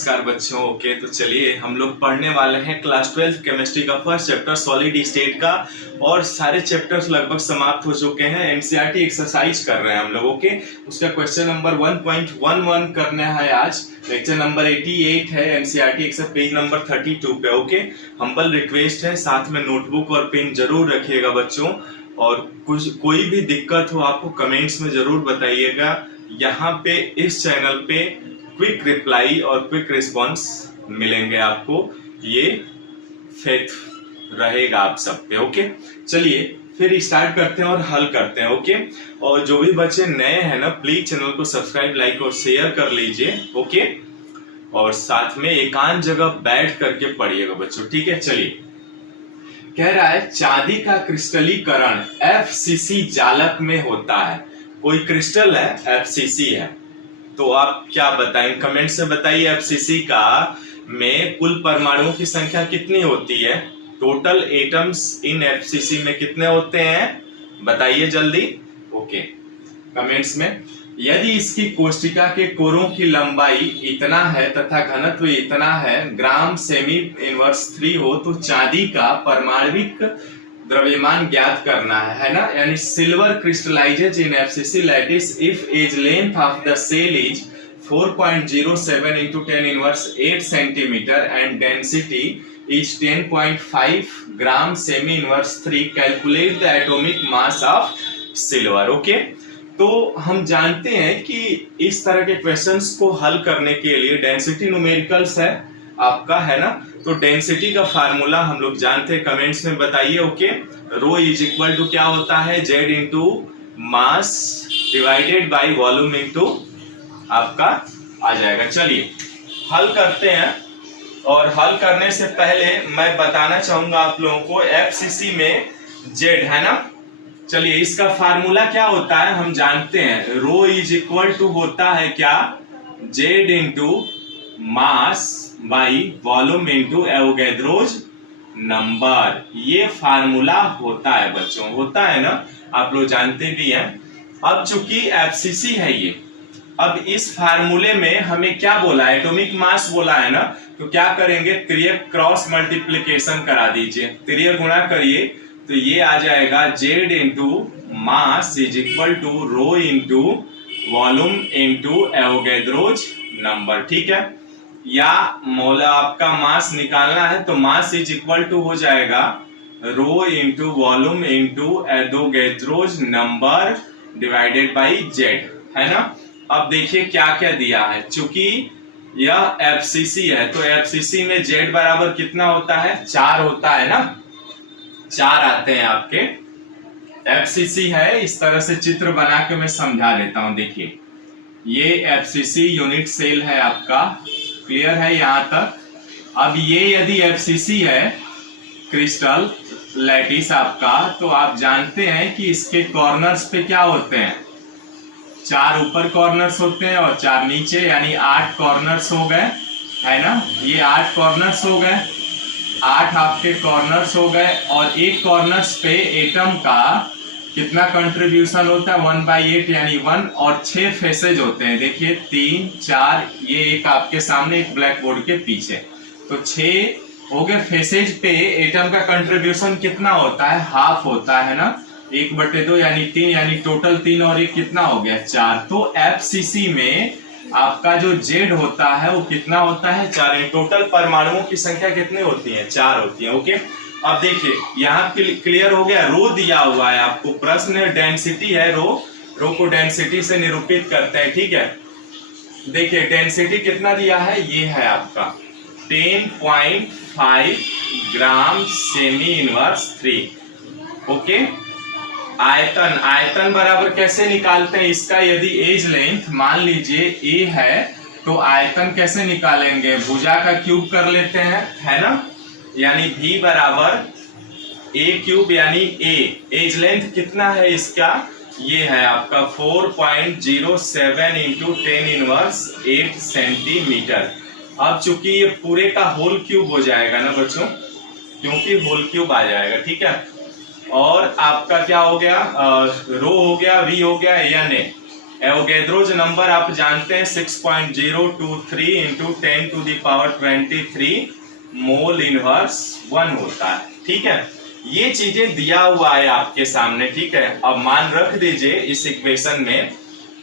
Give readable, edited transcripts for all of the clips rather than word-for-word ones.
नमस्कार बच्चों। ओके, तो चलिए हम लोग पढ़ने वाले हैं क्लास 12 केमिस्ट्री का फर्स्ट चैप्टर सॉलिड स्टेट का, और सारे चैप्टर्स लगभग समाप्त हो चुके हैं। एनसीईआरटी एक्सरसाइज कर रहे हैं हम लोग। ओके, उसका क्वेश्चन नंबर 1.11 करना है आज। लेक्चर नंबर 88 है एनसीईआरटी एक्सरसाइज पेज नंबर 32 पे। ओके, हम्बल रिक्वेस्ट है साथ में नोटबुक और पेन जरूर रखिएगा बच्चों, और कोई भी दिक्कत हो आपको कमेंट्स में जरूर बताइएगा। यहाँ पे इस चैनल पे क्विक रिप्लाई और क्विक रिस्पांस मिलेंगे आपको, ये फेथ रहेगा आप सब पे। ओके, चलिए फिर स्टार्ट करते हैं और हल करते हैं। ओके, और जो भी बच्चे नए हैं ना, प्लीज चैनल को सब्सक्राइब, लाइक और शेयर कर लीजिए। ओके, और साथ में एकांत जगह बैठ करके पढ़िएगा बच्चों, ठीक है। चलिए, कह रहा है चांदी का क्रिस्टलीकरण एफसीसी जालक में होता है। कोई क्रिस्टल है, एफसीसी है, तो आप क्या बताएं, कमेंट से बताइए। एफसीसी का में कुल परमाणुओं की संख्या कितनी होती है? टोटल एटम्स इन एफसीसी में कितने होते हैं बताइए जल्दी। ओके, कमेंट्स में। यदि इसकी कोष्टिका के कोरों की लंबाई इतना है तथा घनत्व इतना है ग्राम सेमी इनवर्स 3 हो, तो चांदी का परमाणविक द्रव्यमान ज्ञात करना है ना। यानी silver crystallizes in FCC lattice if edge length of the cell is 4.07 into 10 inverse 8 centimeter and density is 10.5 gram semi inverse 3. Calculate the atomic mass of silver. Okay, तो हम जानते हैं कि इस तरह के क्वेश्चंस को हल करने के लिए डेंसिटी न्यूमेरिकल्स है आपका, है ना। तो डेंसिटी का फार्मूला हम लोग जानते हैं, कमेंट्स में बताइए। Okay, rho is equal to क्या होता है, Z into mass divided by volume into आपका आ जाएगा। चलिए हल करते हैं, और हल करने से पहले मैं बताना चाहूंगा आप लोगों को एफसीसी में जेड है ना। चलिए, इसका फार्मूला क्या होता है हम जानते हैं, रो इज इक्वल टू होता है क्या, Z into mass by volume into Avogadro's number. ये फार्मूला होता है बच्चों, होता है ना, आप लोग जानते भी हैं। अब चूंकि एफसीसी है ये, अब इस फार्मूले में हमें क्या बोला है, एटॉमिक मास बोला है ना, तो क्या करेंगे, त्रियक क्रॉस मल्टीप्लीकेशन करा दीजिए, त्रियक गुणा करिए, तो ये आ जाएगा Z into mass is equal to rho into volume into Avogadro's number, ठीक है। या मोला आपका मास निकालना है तो मास इज इक्वल टू हो जाएगा rho into volume into Avogadro's number divided by Z, है ना। अब देखिए क्या क्या दिया है, चूंकि यह एफसीसी है तो एफसीसी में जेड बराबर कितना होता है, 4 होता है ना, 4 आते हैं आपके। एफसीसी है, इस तरह से चित्र बना के मैं समझा देता हूं। देखिए, ये एफसीसी यूनिट सेल है आपका, क्लियर है यहाँ तक। अब ये यदि एफसीसी है क्रिस्टल लैटिस आपका, तो आप जानते हैं कि इसके कॉर्नर्स पे क्या होते हैं, 4 ऊपर कॉर्नर्स होते हैं और 4 नीचे, यानी 8 कॉर्नर्स हो गए, है ना। ये 8 कॉर्नर्स हो गए, 8 आपके कॉर्नर्स हो गए, और एक कॉर्नर्स पे एटम का कितना कंट्रीब्यूशन होता है, 1/8 यानी 1, और 6 फेसेज होते हैं। देखिए 3 4, ये एक आपके सामने, एक ब्लैक बोर्ड के पीछे, तो 6 हो गए फेसेज पे। एटम का कंट्रीब्यूशन कितना होता है, हाफ होता है ना, 1/2 यानी 3, यानी टोटल 3 और 1 कितना हो गया, 4। तो एफसीसी में आपका जो जेड होता है वो कितना होता है, 4। टोटल परमाणुओं की संख्या कितनी होती है, 4 होती है। ओके, अब देखिए यहाँ क्लियर हो गया, रो दिया हुआ है आपको, प्रश्न डेंसिटी है, रो को डेंसिटी से निरूपित करते हैं, ठीक है। देखिए डेंसिटी कितना दिया है, ये है आपका 10.5 ग्राम सेमी इनवर्स 3। ओके, आयतन बराबर कैसे निकालते हैं इसका, यदि एज लेंथ मान लीजिए ए है, तो आयतन कैसे निकालेंगे, भुजा का क्यूब कर लेते हैं, है ना। यानी v बराबर a क्यूब, यानी a, एज लेंथ कितना है इसका, ये है आपका 4.07 इंटू 10 इनवर्स 8 सेंटीमीटर। अब चूंकि ये पूरे का होल क्यूब हो जाएगा ना बच्चों, क्योंकि होल क्यूब आ जाएगा, ठीक है। और आपका क्या हो गया, रो हो गया, वी हो गया, एन ए, एवोगैड्रोज नंबर आप जानते हैं 6.023 इंटू 10⁻23 मोल इनवर्स 1 होता है। ठीक है, ये चीजें दिया हुआ है आपके सामने। ठीक है, अब मान रख दीजिए इस इक्वेशन में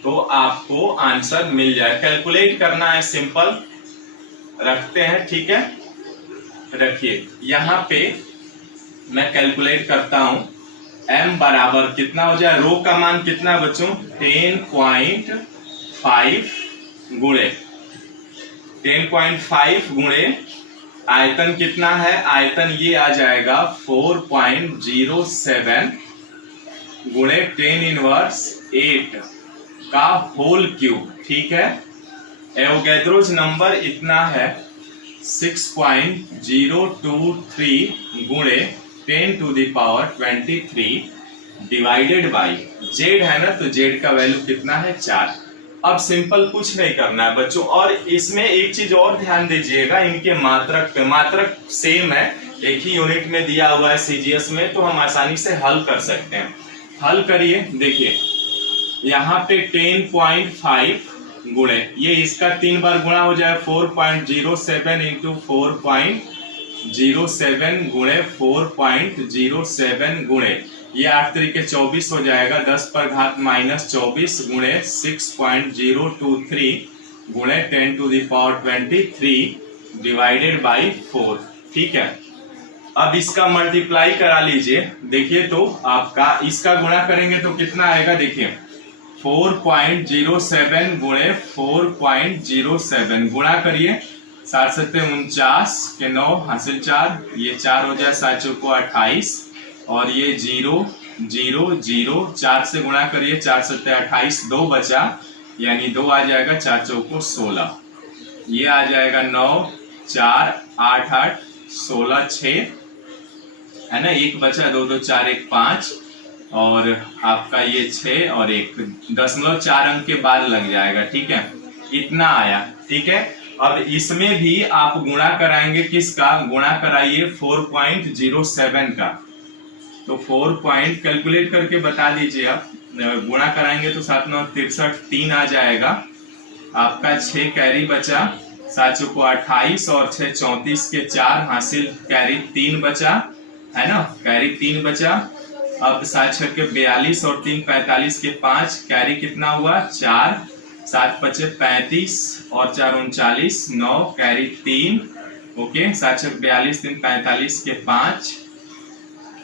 तो आपको आंसर मिल जाए। कैलकुलेट करना है, सिंपल रखते हैं। ठीक है, रखिए यहाँ पे मैं कैलकुलेट करता हूं। m बराबर कितना हो जाए, रो का मान कितना बच्चों 10.5 गुणे 10.5 गुणे आयतन कितना है, आयतन ये आ जाएगा 4.07 गुणे 10⁻8 का होल क्यूब। ठीक है, एवोगैड्रोज नंबर इतना है 6.023 गुणे 10⁻23 डिवाइडेड बाई जेड है ना, तो जेड का वैल्यू कितना है 4। अब सिंपल कुछ नहीं करना है बच्चों, और इसमें एक चीज और ध्यान दीजिएगा, इनके मात्रक पे मात्रक सेम है, एक ही यूनिट में दिया हुआ है सीजीएस में, तो हम आसानी से हल कर सकते हैं। हल करिए, देखिए यहाँ पे 10.5 गुणे ये इसका 3 बार गुणा हो जाए 4.07 इंटू 4.07 गुणे 4.07 गुणे ये 8 तरीके 24 हो जाएगा, 10 पर घात -24 गुणे 6.023 गुणे 10⁻23 डिवाइडेड बाई 4। ठीक है, अब इसका मल्टीप्लाई करा लीजिए। देखिए तो आपका इसका गुणा करेंगे तो कितना आएगा, देखिए 4.07 गुणे 4.07 गुणा करिए 7 7 49 के 9 हासिल 4, ये 4 हो जाए 7 चौको 28 और ये 0 0 0 4 से गुणा करिए 4 7 28 2 बचा, यानी 2 आ जाएगा 4 चौको 16, ये आ जाएगा 9 4 8 8 16 6 है ना, 1 बचा 2 2 4 1 5 और आपका ये 6 और 1.4 अंक के बाद लग जाएगा। ठीक है, इतना आया। ठीक है, अब इसमें भी आप गुणा कराएंगे, किसका गुणा कराइए 4.07 का, तो 4 पॉइंट कैलकुलेट करके बता दीजिए आप। गुणा कराएंगे तो 7 9 63 3 आ जाएगा आपका, 6 कैरी बचा 7 चौको 28 और 6 34 के 4 हासिल कैरी 3 बचा है ना, कैरी 3 बचा। अब 7 6 के 42 और 3 45 के 5 कैरी कितना हुआ 4, 7 5 35 और 4 39 9 कैरी 3 ओके, 7 6 42 3 45 के 5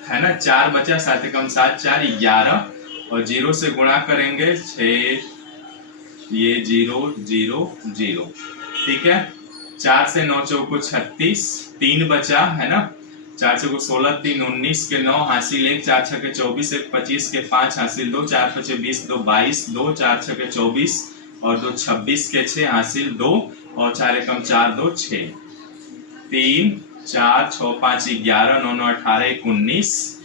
है ना, 4 बचा 7 कम 7 4 11 और 0 से गुणा करेंगे 6 ये 0 0 0। ठीक है, 4 से 9 चौको 36 3 बचा है ना, 4 चौको 16 3 19 के 9 हासिल 1 4 6 के 24 1 25 के 5 हासिल 2 4 5 20 2 22 2 4 6 के 24 और 2 26 के 6 हासिल 2 और 4 एकम 4 2 6 3 4 6 5 11 9 9 18 1 19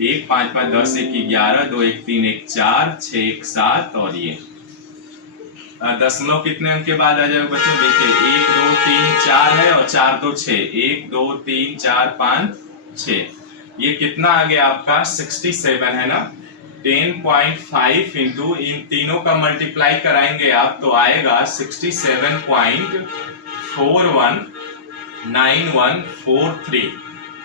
1 5 5 10 1 11 2 1 3 1 4 6 1 7 और ये दशमलव कितने अंक के बाद आ जाएगा बच्चों, देखिए 1 2 3 4 है और 4 2 6 1 2 3 4 5 6, ये कितना आ गया आपका 67 है ना। 10.5 इंटू इन तीनों का मल्टीप्लाई कराएंगे आप तो आएगा 67.419143।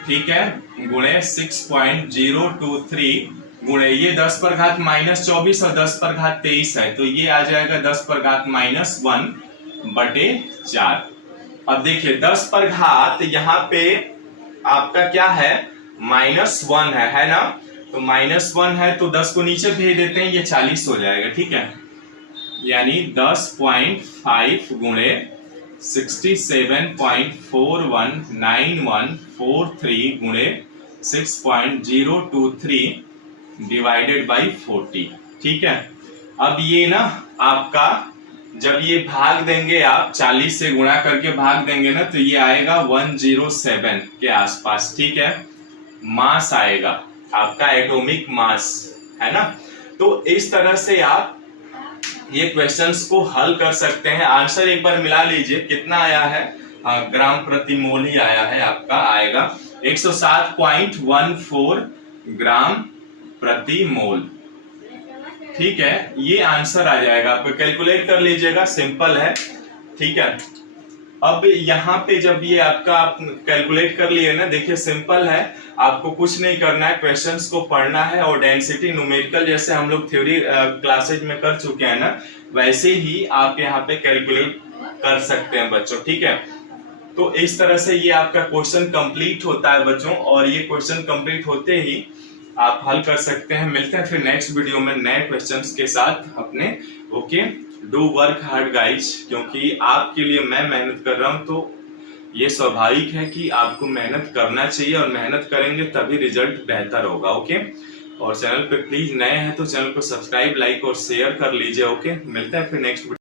ठीक है, गुणे 6.023 गुणे ये 10 पर घात -24 और 10 पर घात 23 है, तो ये आ जाएगा 10 पर घात -1/4। अब देखिए 10 पर घात यहाँ पे आपका क्या है -1 है ना, तो -1 है तो 10 को नीचे भेज देते हैं, ये 40 हो जाएगा। ठीक है, यानी 10.5 गुणे 67.419143 गुणे 6.023 डिवाइडेड बाई 40। ठीक है, अब ये ना आपका जब ये भाग देंगे आप 40 से गुणा करके भाग देंगे ना, तो ये आएगा 107 के आसपास। ठीक है, मास आएगा आपका, एटॉमिक मास है ना। तो इस तरह से आप ये क्वेश्चंस को हल कर सकते हैं। आंसर एक बार मिला लीजिए, कितना आया है, ग्राम प्रति मोल ही आया है आपका, आएगा 107.14 ग्राम प्रति मोल। ठीक है, ये आंसर आ जाएगा आपको, कैलकुलेट कर लीजिएगा, सिंपल है। ठीक है, अब यहाँ पे जब ये आपका आप कैलकुलेट कर लिए ना, देखिए सिंपल है, आपको कुछ नहीं करना है, क्वेश्चंस को पढ़ना है और डेंसिटी न्यूमेरिकल जैसे हम लोग थ्योरी क्लासेज में कर चुके हैं ना, वैसे ही आप यहाँ पे कैलकुलेट कर सकते हैं बच्चों। ठीक है, तो इस तरह से ये आपका क्वेश्चन कंप्लीट होता है बच्चों, और ये क्वेश्चन कंप्लीट होते ही आप हल कर सकते हैं। मिलते हैं फिर नेक्स्ट वीडियो में नए क्वेश्चंस के साथ अपने। Okay, do work hard guys, क्योंकि आपके लिए मैं मेहनत कर रहा हूं, तो ये स्वाभाविक है कि आपको मेहनत करना चाहिए, और मेहनत करेंगे तभी रिजल्ट बेहतर होगा। ओके, और चैनल पे प्लीज नए हैं तो चैनल को सब्सक्राइब, लाइक और शेयर कर लीजिए। ओके, मिलते हैं फिर नेक्स्ट